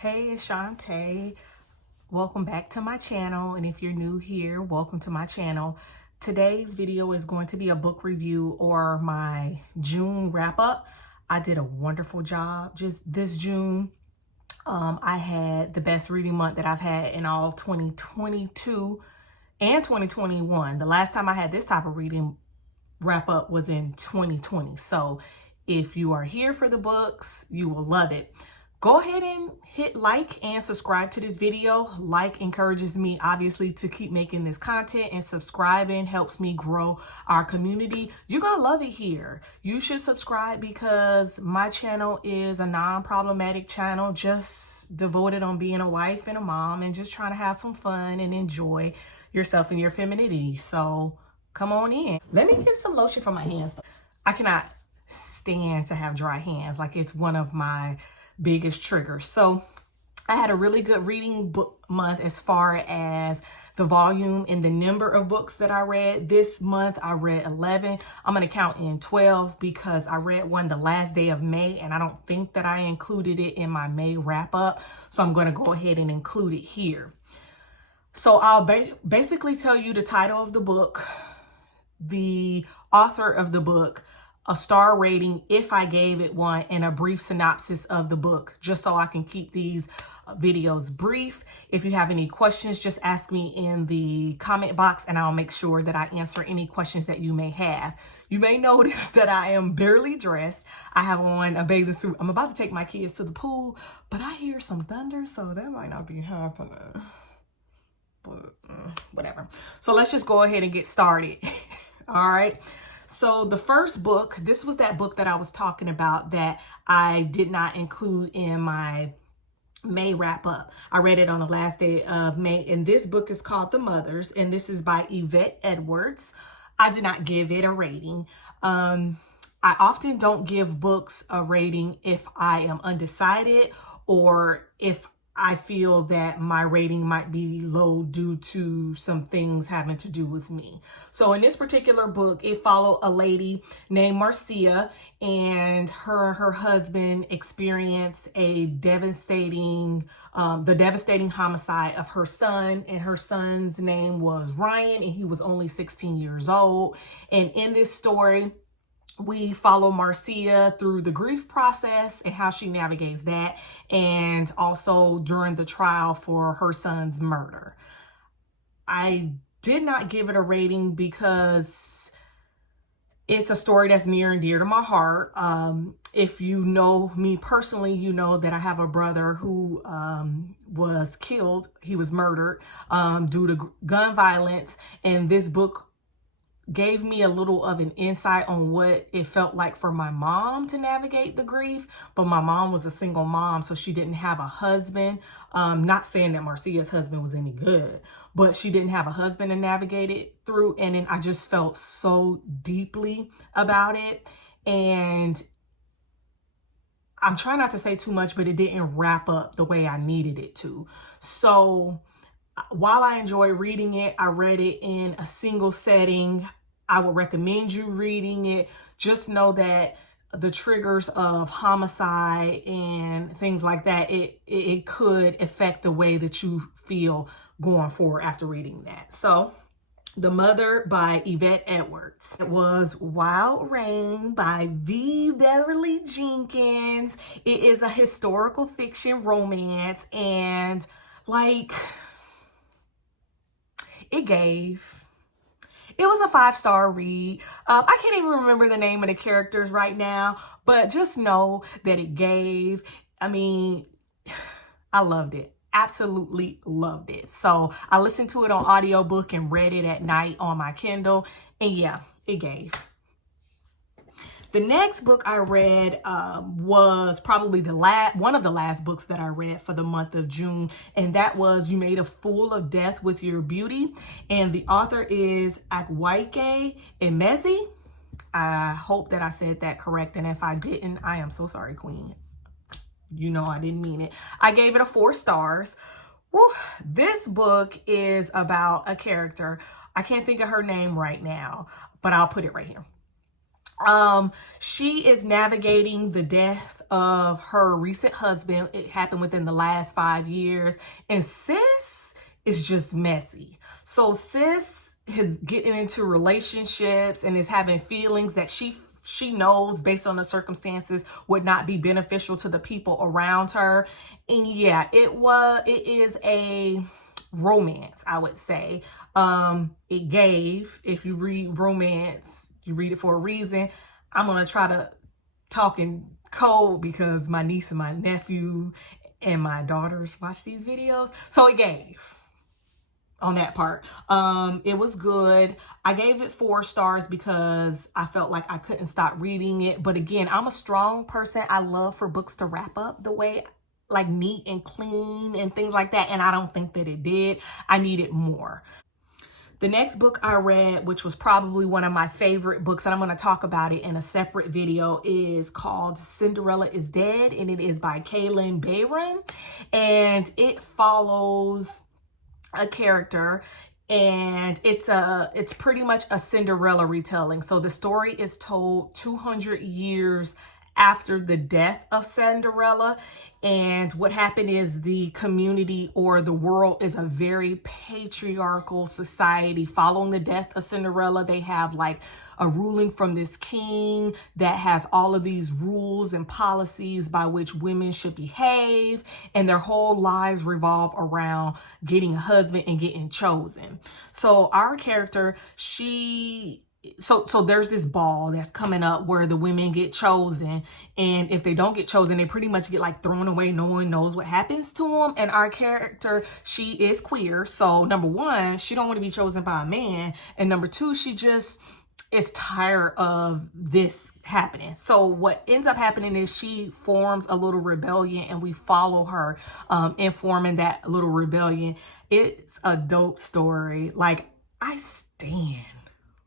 Hey, it's Shantae. Welcome back to my channel. And if you're new here, welcome to my channel. Today's video is going to be a book review or my June wrap up. I did a wonderful job just this June. I had the best reading month that I've had in all 2022 and 2021. The last time I had this type of reading wrap up was in 2020. So if you are here for the books, you will love it. Go ahead and hit like and subscribe to this video. Like encourages me, obviously, to keep making this content, and subscribing helps me grow our community. You're going to love it here. You should subscribe because my channel is a non-problematic channel, just devoted on being a wife and a mom and just trying to have some fun and enjoy yourself and your femininity. So come on in. Let me get some lotion for my hands. I cannot stand to have dry hands. Like, it's one of my biggest triggers. So I had a really good reading book month as far as the volume and the number of books that I read. This month I read 11. I'm going to count in 12 because I read one the last day of May, and I don't think that I included it in my May wrap up. So I'm going to go ahead and include it here. So I'll basically tell you the title of the book, the author of the book, a star rating if I gave it one, and a brief synopsis of the book, just so I can keep these videos brief. If you have any questions, just ask me in the comment box and I'll make sure that I answer any questions that you may have. You may notice that I am barely dressed. I have on a bathing suit. I'm about to take my kids to the pool, but I hear some thunder, so that might not be happening. But whatever. So let's just go ahead and get started. All right. So the first book, this was that book that I was talking about that I did not include in my May wrap up. I read it on the last day of May, and this book is called The Mothers, and this is by Yvette Edwards. I did not give it a rating. I often don't give books a rating if I am undecided or if I feel that my rating might be low due to some things having to do with me. So in this particular book, it followed a lady named Marcia, and her husband experienced a devastating homicide of her son, and her son's name was Ryan, and he was only 16 years old. And in this story, we follow Marcia through the grief process and how she navigates that, and also during the trial for her son's murder. I did not give it a rating because it's a story that's near and dear to my heart. If you know me personally, you know that I have a brother who was killed. He was murdered due to gun violence, and this book gave me a little of an insight on what it felt like for my mom to navigate the grief. But my mom was a single mom, so she didn't have a husband. Not saying that Marcia's husband was any good, but she didn't have a husband to navigate it through. And then I just felt so deeply about it. And I'm trying not to say too much, but it didn't wrap up the way I needed it to. So while I enjoy reading it, I read it in a single setting. I would recommend you reading it. Just know that the triggers of homicide and things like that, it could affect the way that you feel going forward after reading that. So The Mother by Yvette Edwards. It was Wild Rain by the Beverly Jenkins. It is a historical fiction romance, and like, it was a 5-star read. I can't even remember the name of the characters right now, but just know that it gave. I mean, I loved it. Absolutely loved it. So I listened to it on audiobook and read it at night on my Kindle, and yeah, it gave. The next book I read was probably one of the last books that I read for the month of June, and that was You Made a Fool of Death with Your Beauty, and the author is Akwaeke Emezi. I hope that I said that correct, and if I didn't, I am so sorry, Queen. You know I didn't mean it. I gave it a 4 stars. Whew. This book is about a character. I can't think of her name right now, but I'll put it right here. She is navigating the death of her recent husband. It happened within the last 5 years. And sis is just messy. So sis is getting into relationships and is having feelings that she knows based on the circumstances would not be beneficial to the people around her. And yeah, it is a romance, I would say. If you read romance, you read it for a reason. I'm gonna try to talk in code because my niece and my nephew and my daughters watch these videos. So it gave on that part. It was good. I gave it 4 stars because I felt like I couldn't stop reading it. But again, I'm a strong person. I love for books to wrap up the way, like, neat and clean and things like that. And I don't think that it did. I needed more. The next book I read, which was probably one of my favorite books, and I'm going to talk about it in a separate video, is called Cinderella is Dead, and it is by Kalynn Bayron. And it follows a character, and it's pretty much a Cinderella retelling. So the story is told 200 years after the death of Cinderella. And what happened is the community or the world is a very patriarchal society. Following the death of Cinderella, they have like a ruling from this king that has all of these rules and policies by which women should behave, and their whole lives revolve around getting a husband and getting chosen. So our character, so there's this ball that's coming up where the women get chosen, and if they don't get chosen, they pretty much get like thrown away. No one knows what happens to them. And our character, she is queer. So number one, she don't want to be chosen by a man. And number two, she just is tired of this happening. So what ends up happening is she forms a little rebellion, and we follow her in forming that little rebellion. It's a dope story. Like, I stand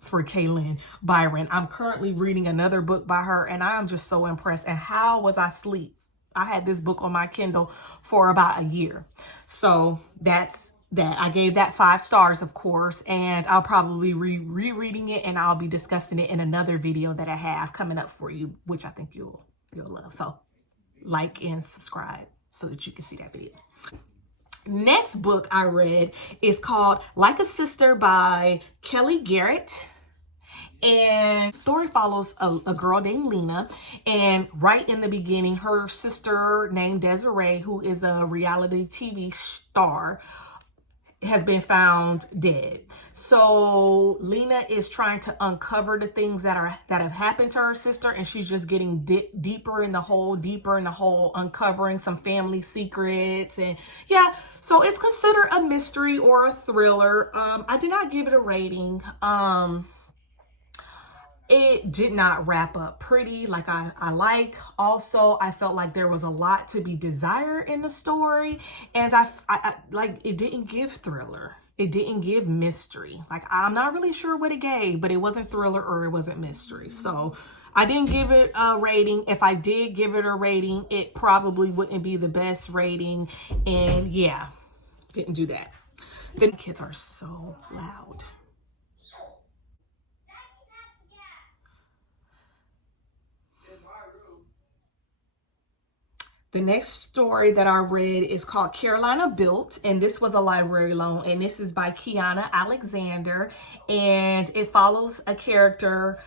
for Kalynn Bayron. I'm currently reading another book by her, and I am just so impressed. And how was I asleep? I had this book on my Kindle for about a year. So that's that. I gave that 5 stars, of course, and I'll probably rereading it, and I'll be discussing it in another video that I have coming up for you, which I think you'll love. So like and subscribe so that you can see that video. Next book I read is called Like a Sister by Kellye Garret. And the story follows a girl named Lena, and right in the beginning, her sister named Desiree, who is a reality TV star, has been found dead. So Lena is trying to uncover the things that have happened to her sister, and she's just getting deeper in the hole, uncovering some family secrets. And yeah, so it's considered a mystery or a thriller. I did not give it a rating. It did not wrap up pretty like I like. Also, I felt like there was a lot to be desired in the story, and I like, it didn't give thriller. It didn't give mystery. Like, I'm not really sure what it gave, but it wasn't thriller or it wasn't mystery. So I didn't give it a rating. If I did give it a rating, it probably wouldn't be the best rating. And yeah, didn't do that. The kids are so loud. The next story that I read is called Carolina Built, and this was a library loan, and this is by Kianna Alexander, and it follows a character.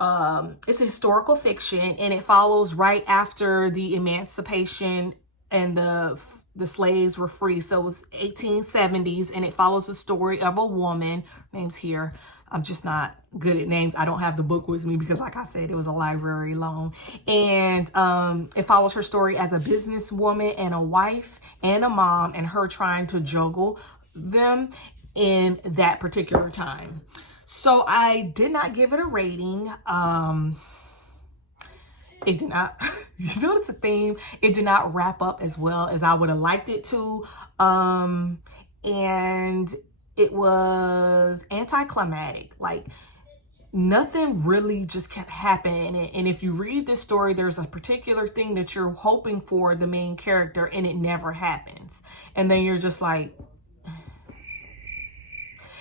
It's a historical fiction, and it follows right after the emancipation and the slaves were free. So it was 1870s, and it follows the story of a woman. Name's here. I'm just not good at names. I don't have the book with me because, like I said, it was a library loan. And it follows her story as a businesswoman and a wife and a mom, and her trying to juggle them in that particular time. So I did not give it a rating. It did not, you know, it's a theme. It did not wrap up as well as I would have liked it to. And it was anticlimactic. Like, nothing really just kept happening. And if you read this story, there's a particular thing that you're hoping for the main character, and it never happens. And then you're just like,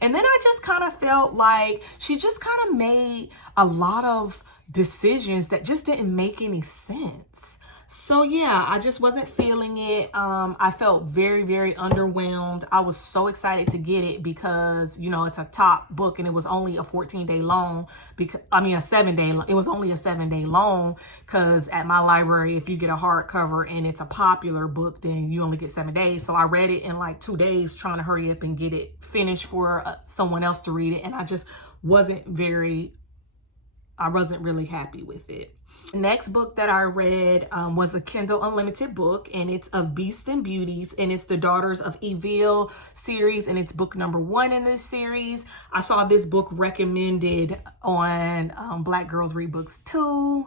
and then I just kind of felt like she just kind of made a lot of decisions that just didn't make any sense. So yeah, I just wasn't feeling it. I felt very, very underwhelmed. I was so excited to get it because, you know, it's a top book and it was only a 14-day loan. Because I mean, it was only a 7-day loan, because at my library, if you get a hardcover and it's a popular book, then you only get 7 days. So I read it in like 2 days, trying to hurry up and get it finished for someone else to read it. And I just wasn't really happy with it. The next book that I read was a Kindle Unlimited book, and it's of Beasts and Beauties, and it's the Daughters of Evil series, and it's book number 1 in this series. I saw this book recommended on Black Girls Read Books too.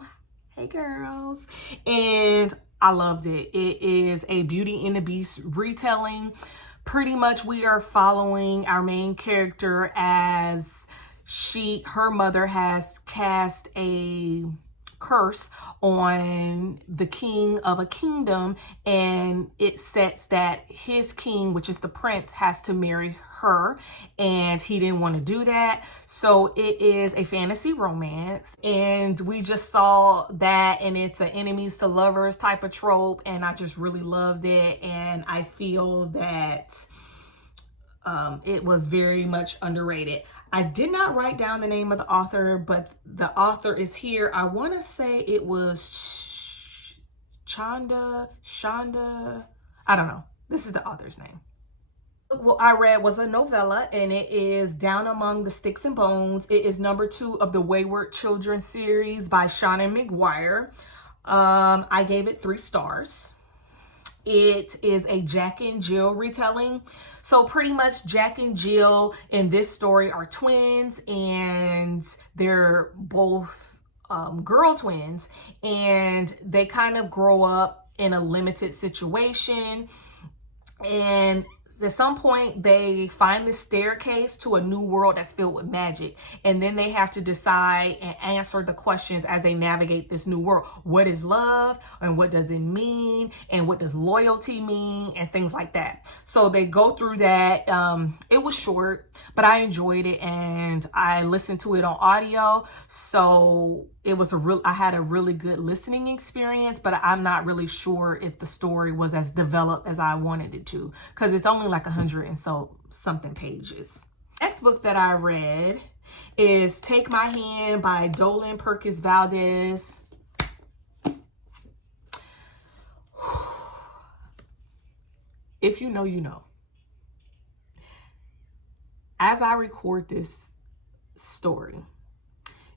Hey girls. And I loved it. It is a Beauty and the Beast retelling. Pretty much we are following our main character as her mother has cast a curse on the king of a kingdom, and it sets that his king, which is the prince, has to marry her, and he didn't want to do that. So it is a fantasy romance, and we just saw that, and it's an enemies to lovers type of trope, and I just really loved it. And I feel that it was very much underrated. I did not write down the name of the author, but the author is here. I want to say it was Chanda. I don't know. This is the author's name. What I read was a novella, and it is Down Among the Sticks and Bones. It is number 2 of the Wayward Children series by Seanan and McGuire. I gave it 3 stars. It is a Jack and Jill retelling. So pretty much Jack and Jill in this story are twins, and they're both girl twins, and they kind of grow up in a limited situation, and at some point they find this staircase to a new world that's filled with magic, and then they have to decide and answer the questions as they navigate this new world. What is love, and what does it mean, and what does loyalty mean, and things like that. So they go through that. It was short, but I enjoyed it, and I listened to it on audio, so I had a really good listening experience, but I'm not really sure if the story was as developed as I wanted it to, because it's only like 100 and something pages. Next book that I read is Take My Hand by Dolen, Perkins, Valdez. If you know, you know. As I record this story,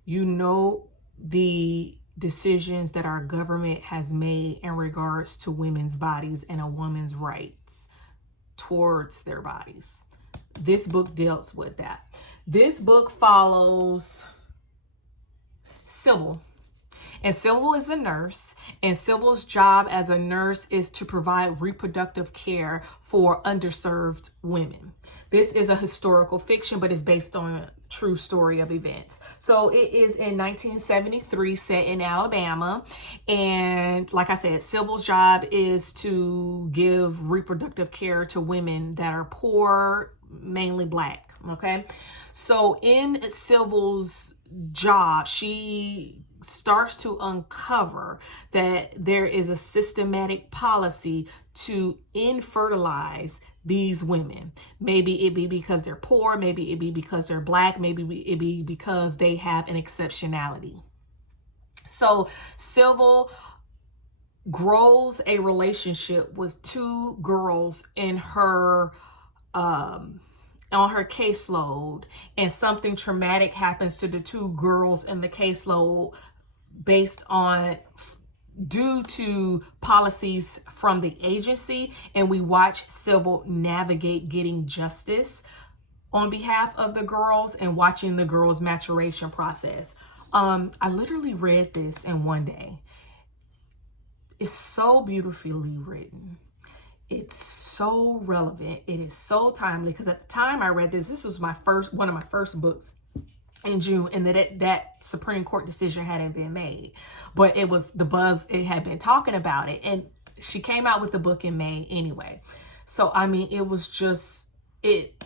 you know the decisions that our government has made in regards to women's bodies and a woman's rights towards their bodies. This book deals with that. This book follows Sybil. And Sybil is a nurse, and Sybil's job as a nurse is to provide reproductive care for underserved women. This is a historical fiction, but it's based on a true story of events. So it is in 1973, set in Alabama. And like I said, Sybil's job is to give reproductive care to women that are poor, mainly Black. Okay. So in Sybil's job, she starts to uncover that there is a systematic policy to infertilize these women. Maybe it be because they're poor, maybe it be because they're Black, maybe it be because they have an exceptionality. So Sybil grows a relationship with 2 girls in her on her caseload, and something traumatic happens to the 2 girls in the caseload due to policies from the agency, and we watch Sybil navigate getting justice on behalf of the girls and watching the girls' maturation process. I literally read this in one day. It's so beautifully written. It's so relevant. It is so timely, because at the time I read this was one of my first books in June, and that Supreme Court decision hadn't been made, but it was the buzz. It had been talking about it, and she came out with the book in May anyway. So I mean, it was just it.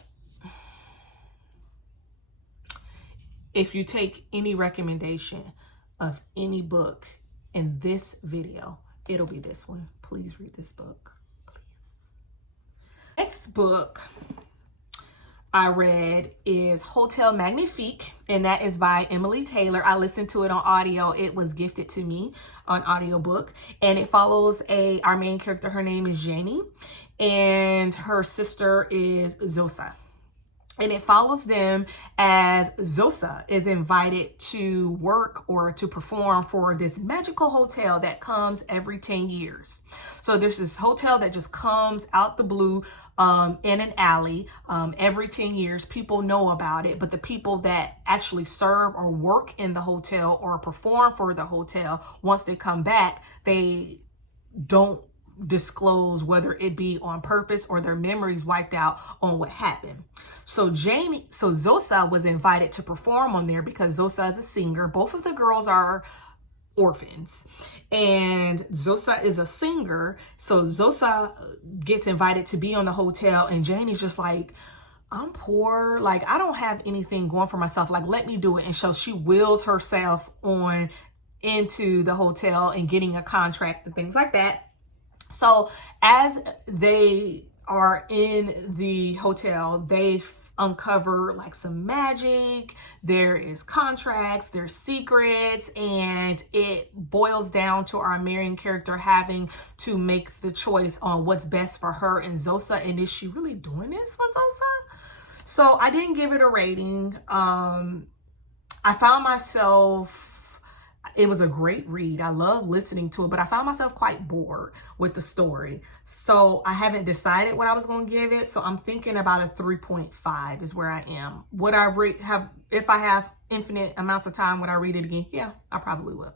If you take any recommendation of any book in this video, it'll be this one. Please read this book, please. Next book I read is Hotel Magnifique, and that is by Emily Taylor. I listened to it on audio. It was gifted to me on audiobook, and it follows our main character. Her name is Janie, and her sister is Zosa. And it follows them as Zosa is invited to work or to perform for this magical hotel that comes every 10 years. So there's this hotel that just comes out the blue in an alley every 10 years. People know about it, but the people that actually serve or work in the hotel or perform for the hotel, once they come back, they don't disclose whether it be on purpose or their memories wiped out on what happened. So Zosa was invited to perform on there because Zosa is a singer. Both of the girls are orphans, and Zosa is a singer. So Zosa gets invited to be on the hotel, and Janie's just like, I'm poor, like I don't have anything going for myself, like let me do it. And so she wills herself on into the hotel and getting a contract and things like that. So as they are in the hotel, they uncover like some magic. There is contracts, there's secrets, and it boils down to our main character having to make the choice on what's best for her and Zosa. And is she really doing this for Zosa? So I didn't give it a rating. I found myself, it was a great read. I love listening to it, but I found myself quite bored with the story. So I haven't decided what I was going to give it. So I'm thinking about a 3.5 is where I am. Would I have, if I have infinite amounts of time, would I read it again? Yeah, I probably will.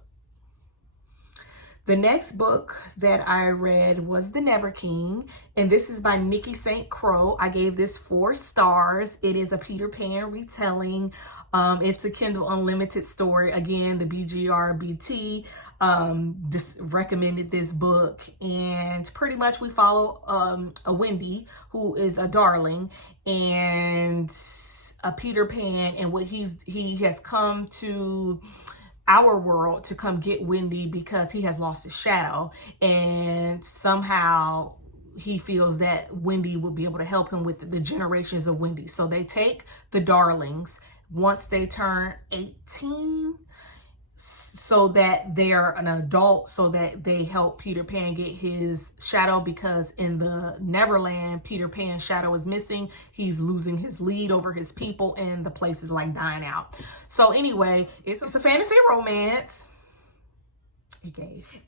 The next book that I read was The Never King, and this is by Nikki St. Crowe. I gave this 4 stars. It is a Peter Pan retelling. It's a Kindle Unlimited story. Again, the BGRBT just recommended this book, and pretty much we follow a Wendy who is a darling, and a Peter Pan, and what he has come to our world to come get Wendy because he has lost his shadow, and somehow he feels that Wendy will be able to help him with the generations of Wendy. So they take the darlings once they turn 18 so that they're an adult, so that they help Peter Pan get his shadow, because in the Neverland, Peter Pan's shadow is missing. He's losing his lead over his people, and the place is like dying out. So anyway, it's a fantasy romance.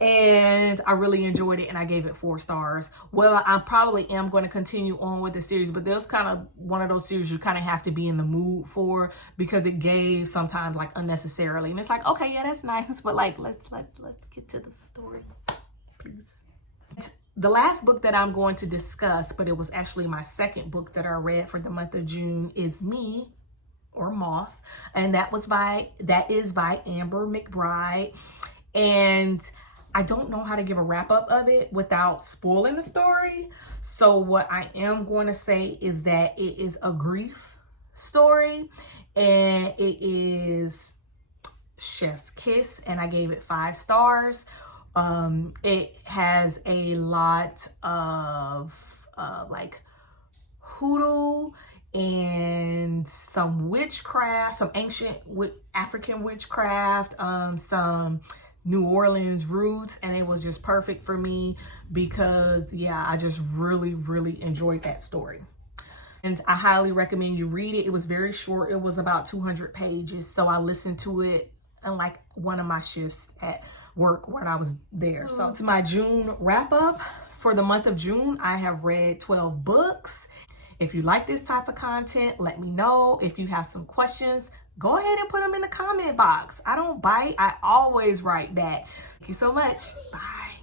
And I really enjoyed it, and I gave it 4 stars. Well, I probably am going to continue on with the series, but there's kind of one of those series you kind of have to be in the mood for, because it gave sometimes like unnecessarily, and it's like, okay, yeah, that's nice, but like let's get to the story, please. The last book that I'm going to discuss, but it was actually my second book that I read for the month of June, is Me, or Moth, and that is by Amber McBride. And I don't know how to give a wrap up of it without spoiling the story. So what I am going to say is that it is a grief story, and it is chef's kiss, and I gave it 5 stars. It has a lot of like hoodoo and some witchcraft, some ancient African witchcraft, some New Orleans roots, and it was just perfect for me because, yeah, I just really enjoyed that story. And I highly recommend you read it. It was very short. It was about 200 pages. So I listened to it in like one of my shifts at work when I was there. So it's my June wrap up. For the month of June, I have read 12 books. If you like this type of content, let me know. If you have some questions, go ahead and put them in the comment box. I don't bite. I always write back. Thank you so much. Bye.